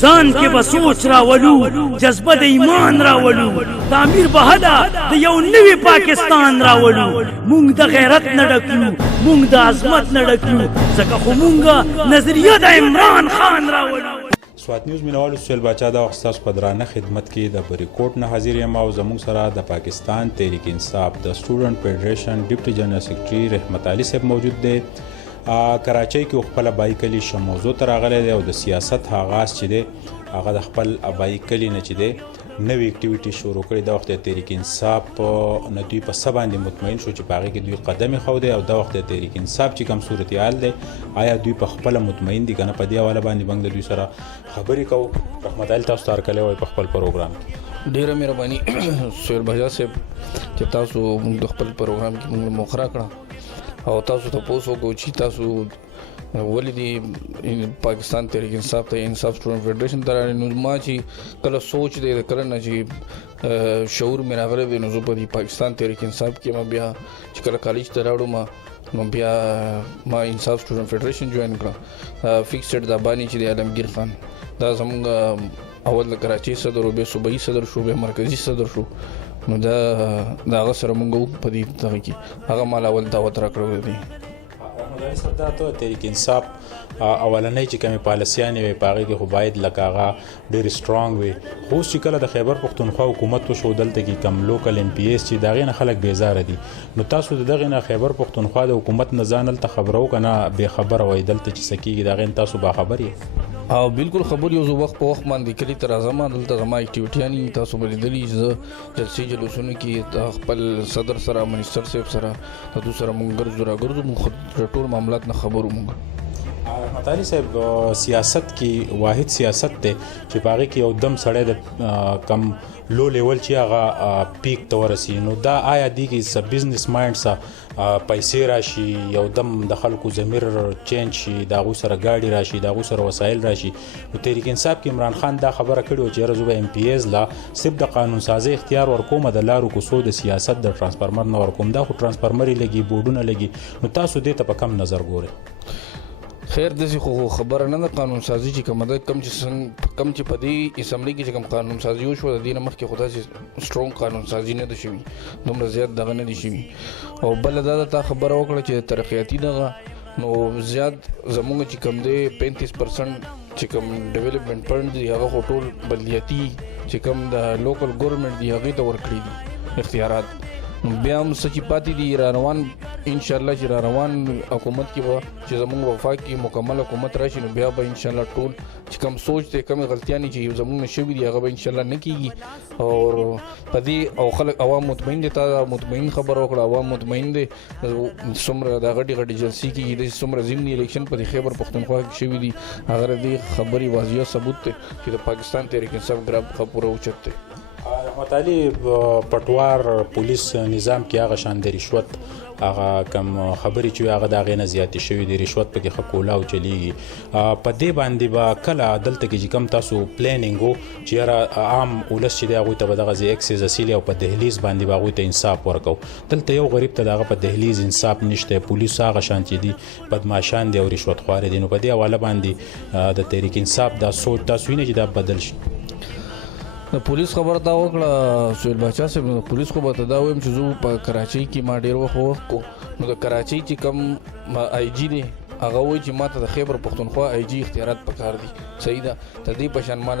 ځان کې به سوچ راولو جذبه د ایمان راولو تعمیر به هدا د یو نوي پاکستان راولو مونږ د غیرت نه ډکلو مونږ د عظمت نه ډکلو ځکه خو مونږ نظریه د عمران خان راولو. سوات نیوز مینوالو سهیل باچا دا وخت ستاسو په درانه خدمت کې د بریکوټ نه حاضر یم او زموږ سره د پاکستان تحریک انصاف د سټوډنټ فیډریشن ډیپټي جنرال سیکرټري رحمت علي صاحب موجود دی. کراچۍ کې خپل ابایي کلي شموزو ته راغلی دی او د سیاست آغاز چې دی هغه د خپل ابایي کلي نه چې دی نوې اکټیویټي شروع کړې. دا وخت د تحریک انصاف نه دوی په څه باندې مطمئن شو چې په هغې کې دوی قدم ایښودی او دا وخت د تحریک انصاف چې کوم صورتحال دی آیا دوی په خپله مطمئن دي که نه؟ په دې حواله باندې موږ د دوی سره خبرې کوو. رحمت علي تاسو ته هرکلی وایي په خپل پروګرام کې. ډېره مهرباني سهیل بهجا صاحب چې تاسو موږ د خپل پروګرام کې موږ موخه راکړه او تاسو تپوس وکړو چې تاسو ولې د پاکستان تحریک انصاف ته انصاف سټوډنټ فیډریشن ته راغلي. نو ما چې کله سوچ دی کله نه چې شعور مې راغلی دی نو زه په پاکستان تحریک انصاف کې ما بیا چې کله کالج ته راوړم نو بیا ما انصاف سټوډنټ فیډریشن جوین کړه. فکسډ د بانی چې د عالمگیر خان دا زموږ اول د کراچۍ صدر او بیا صوبایي صدر شو بیا مرکزي صدر شو نو دا هغه سره موږ په دې دغه کې هغه مال اول دعوت راکړی دی. رحمت صاحب دا ته تحریک انصاف اولنۍ چې کومې پالیسیانې وي په هغې کې خو باید لکه هغه ډېرې سټرانګ وي خو اوس چې کله د خیبر پښتونخوا حکومت وشو دلته کې کم لوکل ایم پی ایس چې د هغې نه خلک بېزاره دي نو تاسو د دغې نه خیبر پښتونخوا د حکومت نه ځان هلته خبرو که نه بېخبره وایي دلته چې څه کېږي د هغې نه تاسو باخبر یې؟ او بالکل خبر یو زه وخت په وخت باندې کلي ته راځم دلته زما اکټیویټیانې تاسو به لیدلي چې زه جلسې جلوسونو کې خپل صدر سره منیسټر صاحب سره د دوی سره مونږ ګرځو راګرځو مونږ خو ټول معاملات نه خبرو مونږ. رحمت علي صاحب سیاست کې واحد سیاست دی چې په هغې کې یو دم سړی د کم لو لیول چې هغه پیک ته ورسي نو دا آیا دې کې څه بزنس مایند څه پیسې راشي یو دم د خلکو ضمیر چینج شي د هغوی سره ګاډي راشي د هغوی سره وسایل راشي نو تحریک انصاف کې عمران خان دا خبره کړې وه چې یاره زه به ایم پی ایز لا صرف د قانون سازۍ اختیار ورکوم د لارو کوڅو د سیاست د ټرانسفارمر نه ورکوم دا خو ټرانسفارمر یې لګي بورډونه لګي نو تاسو دې ته په کم نظر ګورئ؟ خیر داسې خو خبره نه ده قانون سازي چې کومه ده کم چې په دې اسمبلۍ کې چې کوم قانون سازي وشوه د دې نه مخکې خو داسې سټرونګ قانون سازي نه ده شوي دومره زیات دغه نه دي شوي. او بله دا ده تا خبره وکړه چې ترقیاتي دغه نو زیات زموږ چې کوم دی 35% چې کوم ډیولپمنټ فنډ دي هغه خو ټول بلدیاتي چې کوم د لوکل ګورنمنټ دي هغې ته ورکړي دي اختیارات. بیا هم څه چې پاتې دي را روان انشاءالله چې را روان حکومت کې به چې زموږ وفاق کې مکمل حکومت راشي نو بیا به انشاءالله ټول چې کوم سوچ دی کمې غلطیانې چې زموږ نه شوي دي هغه به انشاءالله نه کېږي او په دې او خلک عوام مطمئن دي. تا مطمئن خبره وکړه عوام مطمئن دي څومره دا غټې غټې جلسې کېږي داسې څومره ضمني الیکشن په دې خیبر پښتونخوا کې شوي دي هغه د دې خبرې واضح ثبوت دی چې د پاکستان تحریک انصاف ګراب ښه پوره اوچت دی. رحمت علي پټوار پولیس نظام کې هغه شان د رشوت هغه کم خبرې چې هغه د هغې نه زیاتې شوي دي رشوت پکې ښه کولاو چلیږي په دې باندې به کله دلته کې چې کوم تاسو پلانینګ و چې یاره عام ولس چې دی هغوی ته به دغسې ایکسیز اصیلي او په دهلیز باندې به هغوی ته انصاف ورکو دلته یو غریب ته د هغه په دهلیز انصاف نشته پولیس هغه شان چې دي بدماشان دي او رشوت خواره دي نو په دې حواله باندې د تحریک انصاف دا سوچ تاسو وینئ چې دا بدل شي؟ د پولیس خبره دا وکړه سهیل باچا صاحب نو پولیس خو به ته دا وایم چې زه په کراچۍ کې ما ډېر وخت کو نو د کراچۍ چې کوم آی جي دی هغه وایي چې ما ته د خیبر پښتونخوا آی جي اختیارات پکار دي صحیح ده د دې په شان ما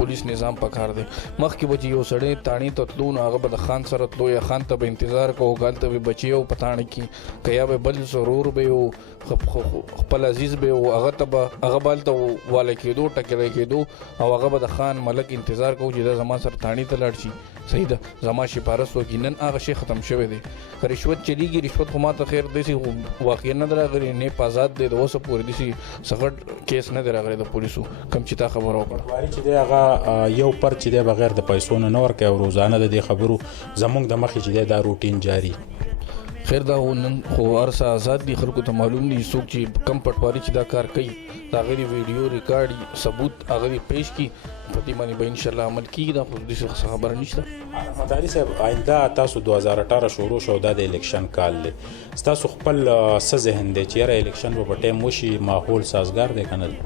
پولیس نظام پکار دی. مخکې به چې یو سړی تاڼې ته تلو نو هغه به د خان سره تلو یا خان ته به انتظار کوو هلته به بچی او په تاڼه کې که یا به بل ضرور به یو خپل عزیز به هغه ته به هغه به هلته والی کېدو ټکری کېدو او هغه به د خان ملک انتظار کوو چې دا زما سره تاڼې ته لاړ شي صحیح ده زما سپارښت وکړي نن هغه شی ختم شوی دی. که رشوت چلیږي رشوت خو ما ته خیر داسې واقعا نه ده راغلې نیب آزاد دی د اوسه پورې داسې څه غټ کیس نه دی راغلی د پولیسو کوم چې تا خبره وکړه چې دی هغه یو پر چې دی بغیر د پیسو نه ورکوي او روزانه د دې خبرو زموږ د مخې چې دی دا روټین جاري. خیر دا نن خو هر څه آزاد دي خلکو ته معلوم دي څوک چې کم پټواري چې دا کار کوي د هغې د ویډیو ریکارډ ثبوت هغه دې پیش کړي په دې باندې به انشاءالله عمل کېږي دا خو داسې څه خبره نشته. رحمت علي صاحب آینده تاسو 2018 شروع شو دا د الیکشن کال دی ستاسو خپل څه ذهن دی چې یاره الیکشن به په ټایم وشي ماحول سازګار دی که نه دی؟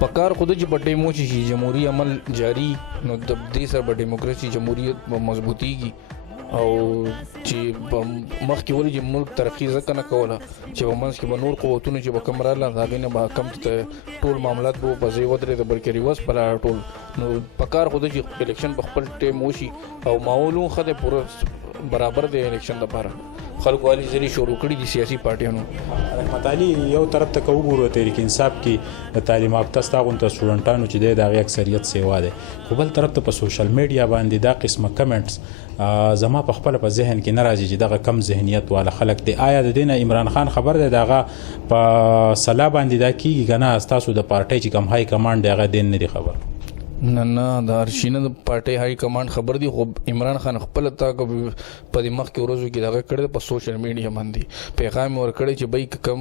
پکار خود چې په ټیم وشي چې جمهوریت عمل جاری نو د دې سره به ډیموکراسي جمهوریت به مضبوطیږي او چې مخکې ولې چې ملک ترقي ځکه نه کوله چې په منځ کې به نور قوتونه چې به کم راغله د هغې نه به کم ټول معاملات به په ځای ودرېده بلکې ریورس په لاړه ټول نو پکار خو ده چې الیکشن په خپل ټیم وشي او ماحول هم ښه دی پوره برابر دی الیکشن لپاره خلکو والي ځري شروع کړي دي سیاسي پارټیانو رحمت علي یو طرف ته که وګورو تحریک انصاف کې د تعلیم یافته ستا غونته سټوډنټانو چې دی د هغې اکثریت سیوا دی خو بل طرف ته په سوشل میډیا باندې دا قسمه کمنټس زما په خپله په ذهن کې نه راځي چې دغه کم ذهنیت والا خلک دی آیا د دې نه عمران خان خبر دی د هغه په سلا باندې دا کېږي که نه ستاسو د پارټۍ چې کم های کمانډ دی هغه دین نه دی خبر نه د هرشینه د پارټۍ های کمانډ خبر دی خو عمران خان خپل تا په دې مخکې ورځو کې دغه کړی په سوشل میډیا باندې پیغام ورکړی چې بای کم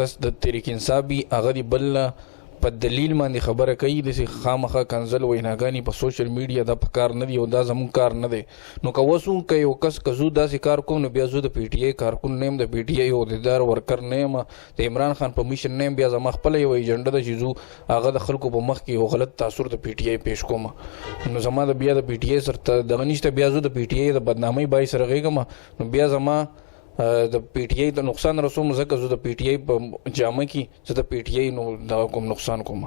کس د تحریک انصاف وي هغه د بل په دلیل باندې خبره کوي داسې خامخا کنزل ویناګانې په سوشل میډیا دا په کار نه دی او دا زموږ کار نه دی نو که اوس هم که یو کس که زه داسې کار کوم نو بیا زه د پی ټي آی کارکون نه یم د پی ټي آی عهدیدار ورکر نه یم د عمران خان په میشن نه یم بیا زما خپله یوه ایجنډه ده چې زه هغه د خلکو په مخ کې یو غلط تاثر د پی ټي آی پیش کوم نو زما د بیا د پی ټي آی سره دغه نشته بیا زه د پی ټي آی د بدنامۍ باعث رغېږم نو بیا زما د پی ټي آی د نقصان رسوم ځکه زه د پی ټي آی په جامه کې زه د پی ټي آی نو دغه کوم نقصان کوم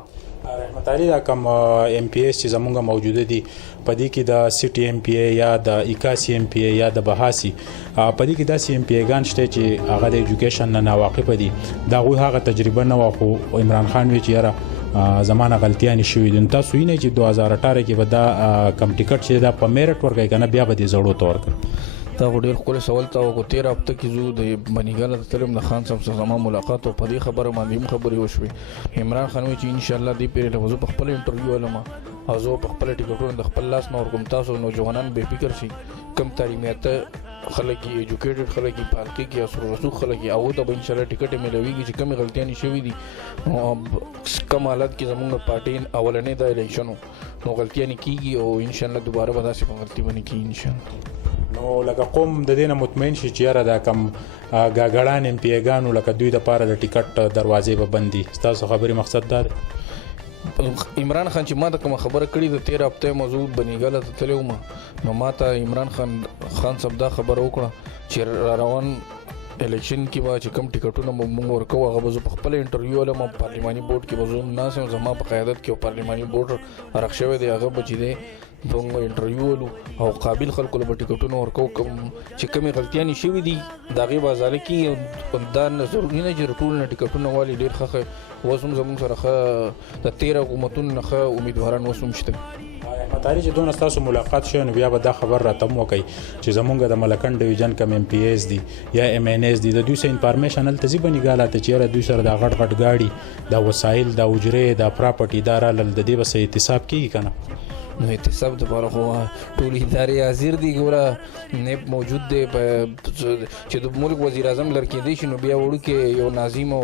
رحمت علي دا کوم ام پی ایس چې زمونږ موجوده دي په دې کې د سټي ام پی ای یا د 81 ام پی ای یا د بهاسي په دې کې داسې ام پی ای ګان شته چې هغه د ایجوکیشن نه ناواقف دي دا غوي هغه تجربه نه واخو عمران خان وی چې یاره زمانه غلطیانې شوې دي تاسو یې نه چې 2018 کې به دا کم ټیکټ چې دا په میرټ ورکړي کنه بیا به دې زړو تور کړ دا خو ډېر ښکلی سوال ته وکړو 13 هفته کې زه د بنیګاله ته تلم د خان صاحب سره زما ملاقات او په دې خبره باندې هم خبرې وشوې عمران خان وایي چې انشاءالله دې پیرې له زه په خپله انټرویو ولم او زه په خپله ټیکټونه د خپل لاس نه ورکوم تاسو نوجوانان بې فکر شي کم تعلیم یافته خلک یې ایجوکیټډ خلک یې پارکي کې اثر رسوخ خلک یې هغو ته به انشاءالله ټیکټ یې میلاویږي چې کمې غلطیانې شوي دي کم حالت کې زموږ پارټۍ اولنی دا الیکشن و نو غلطیانې کېږي او انشاءالله دوباره به داسې په غلطي باندې کېږي انشاءالله نو لکه قوم د دې نه مطمئن شي چې یاره دا کم ګاګړان ام پی ایګانو لکه دوی دپاره د ټیکټ دروازې به بند دي ستاسو خبرې مقصد دا دی عمران خان چې ما ته کومه خبره کړې د 13 هفته موضوع بنیګاله ته تللی وم نو ما ته عمران خان صاحب دا خبره وکړه چې روان الیکشن کې به چې کوم ټیکټونه موږ ورکوو هغه به زه په خپله انټرویو ولم پارلیماني بورډ کې به زه هم ناست یم زما په قیادت کې یو پارلیماني بورډ رخ شوی دی هغه به چې دی موږ انټرویو ولو او قابل خلکو له به ټیکټونه ورکوو چې کمې غلطیانې شوي دي د هغې به ازاله کېږي دا ضروري نه چې ټول نه ټیکټونه والي ډېر ښه اوس هم زموږ سره ښه د 13 حکومتونو نه ښه امیدواران اوس هم شته متاري چې دونه ستاسو ملاقات شوی نو بیا به دا خبر راته هم وکړئ چې زمونږ د ملکن ډویژن کم ام پی ایس دي یا ام این ایس دي د دوی سره انفارمیشن هلته ځي بنیګاله ته چې یاره دوی سره دا غټ غټ ګاډي دا وسایل دا حجرې دا پراپرټي دا رالل د دې به څه احتساب کېږي که نه نو احتساب دپاره خو ټول ادارې حاضر دي ګوره نیب موجود دی چې د ملک وزیر اعظم لړکېدی شي نو بیا وړوکې یو ناظم او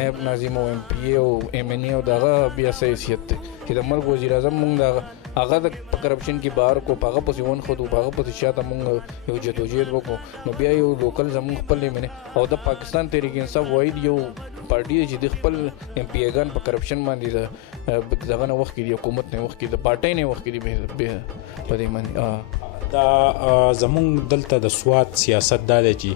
نایب ناظم او ام پی ای او ام این ای او دغه بیا څه حیثیت دی چې د ملک وزیر اعظم مونږ هغه د په کرپشن کې بهر کو په هغه پسې ونښتو په هغه پسې شاته مونږ یو جدوجہد وکړو نو بیا یو لوکل زمونږ خپل منې او د پاکستان تحریک انصاف واحد یو پارټي دی چې د خپل ام پی ایګان په کرپشن باندې دغه نه وخت کې دی حکومت نه وخت کې د پارټۍ نه وخت کې دی په دې باندې دا زمونږ دلته د سواد سیاست دا دی چې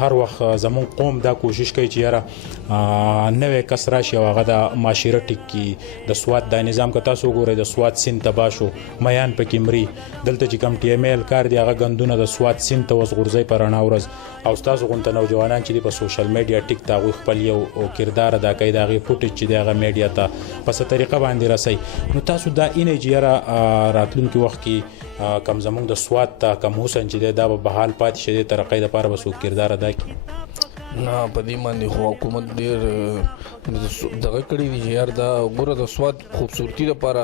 هر وخت زمونږ قوم دا کوشش کوي چې یاره نوی کس راشي او هغه د معاشره ټیک کړي د سواد دا نظام که تاسو وګورئ د سواد سیند تباه شو میان پکې مري دلته چې کوم ټي ایم ایل کار دی هغه ګندونه د سواد سیند ته اوس غورځوي په رڼا ورځ او ستاسو غونته نوجوانان چې دي په سوشل میډیا ټیک ته هغوی خپل یو کردار ادا کوي د هغې فوټیج چې دی هغه میډیا ته په څه طریقه باندې رسوي نو تاسو دا اینئ چې یاره راتلونکي وخت کې کم زمونږ د سواد ته کم حسن چې دی دا به بحال پاتې شي د ترقۍ دپاره به څوک کردار ادا کړي نه په دې باندې خو حکومت ډېر دغه کړي دي چې یار دا ګوره د سواد خوبصورتي دپاره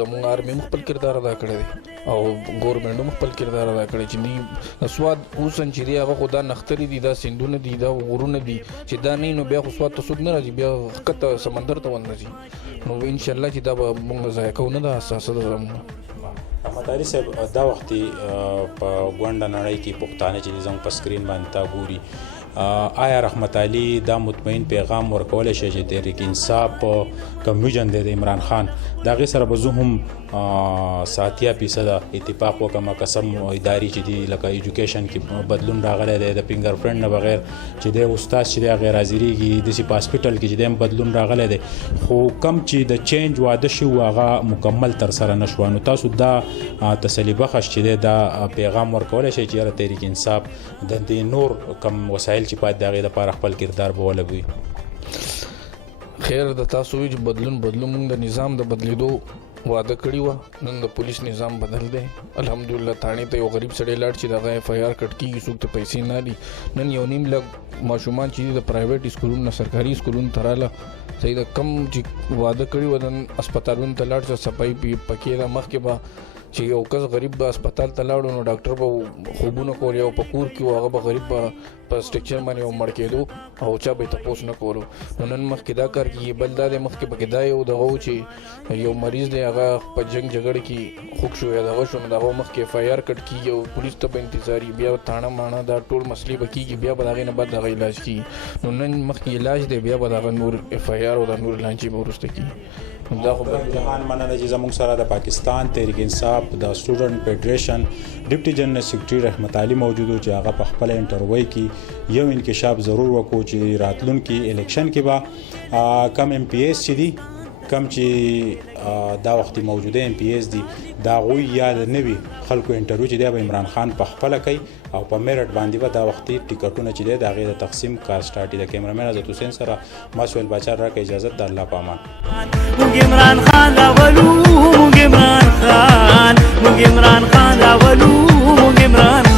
زموږ آرمي هم خپل کردار ادا کړی دی او ګورمنټ هم خپل کردار ادا کړی چې د سواد حسن چې دی هغه خو دا نښتري دي دا سیندونه دي دا غرونه دي چې دا نه نو بیا خو سواد ته څوک نه راځي بیا ښکته سمندر ته ورنځي نو انشاءالله چې دا به مونږ ضایع کوو نه دا اساسه ده زموږ متاري صاحب دا وختي په ګونډه نړۍ کې پښتانه چې زموږ په سکرین باندې تا ګوري آیا رحمت علي دا مطمئن پیغام ورکولی شي چې تحریک انصاف کوم ویژن دی د عمران خان د هغې سره به زه هم ساتیا فیصده اتفاق وکړم که سم ادارې چې دي لکه ایجوکیشن کې بدلون راغلی دی د فنګر پرنټ نه بغیر چې دی استاد چې دی غیر حاضرېږي داسې په هاسپټل کې چې دی هم بدلون راغلی دی خو کم چې د چینج واده شي هغه مکمل ترسره نه شوه نو تاسو دا تسلي بخش چې دی دا پیغام ورکولی شئ چې یاره تحریک انصاف د دې نور کم وسایل چې پاتې د هغې دپاره خپل کردار به ولګوي خیر د تاسو وی چې بدلون موږ د نظام د بدلیدو وعده کړی وه نن د پولیس نظام بدل دی الحمدلله تاڼې ته یو غریب سړی لاړ چې د هغه ایف آی آر کټ کېږي څوک ته پیسې نه اخلي نن یو نیم لږ ماشومان چې دي د پرایویټ اسکولونو نه سرکاري اسکولونو ته راله صحیح ده کم چې واده کړي وه نن اسپتالونو ته لاړ شه صفایي پکې ده مخکې به چې یو کس غریب به اسپتال ته لاړو نو ډاکټر به خوبونه کول یو په کور کې و هغه به غریب به په سټرکچر باندې و مړ کېدو او چا به یې تپوس نه کولو نو نن مخکې دا کار کېږي بل دا دی مخکې پکې دا یو دغه و چې یو مریض دی هغه په جنګ جګړې کې خوږ شو یا دغه شو نو د هغه مخکې ایف آی آر کټ کېږي او پولیس ته به انتظاري بیا تاڼه ماڼه دا ټول مسلې به کېږي بیا به د هغې نه بعد د هغه علاج کېږي نو نن مخکې علاج دی بیا به د هغه نور ایف آی آر او د نور لانجې به وروسته کېږي دا خو جهان مننه چې زموږ سره د پاکستان تحریک انصاف د سټوډنټ فیډریشن ډیپټي جنرال سیکرټري رحمت علي موجود و چې هغه په خپل انټرویو کې یو انکشاف ضرور وکړو چې راتلونکي الیکشن کې به کم ایم پی ایس چې دي کم چې دا وختي موجوده ایم پی ایس دي دا غوی یا د نوي خلکو انټرویو چې دی به عمران خان په خپله کوي او په میرټ باندې به دا وختي ټیکټونه چې دی د هغې د تقسیم کار سټارټي د کیمرامین عزت حسین سره ما سهیل باچا راکړه اجازت د الله په امان موږ عمران خان راولو موږ عمران خان موږ عمران خان راولو موږ عمران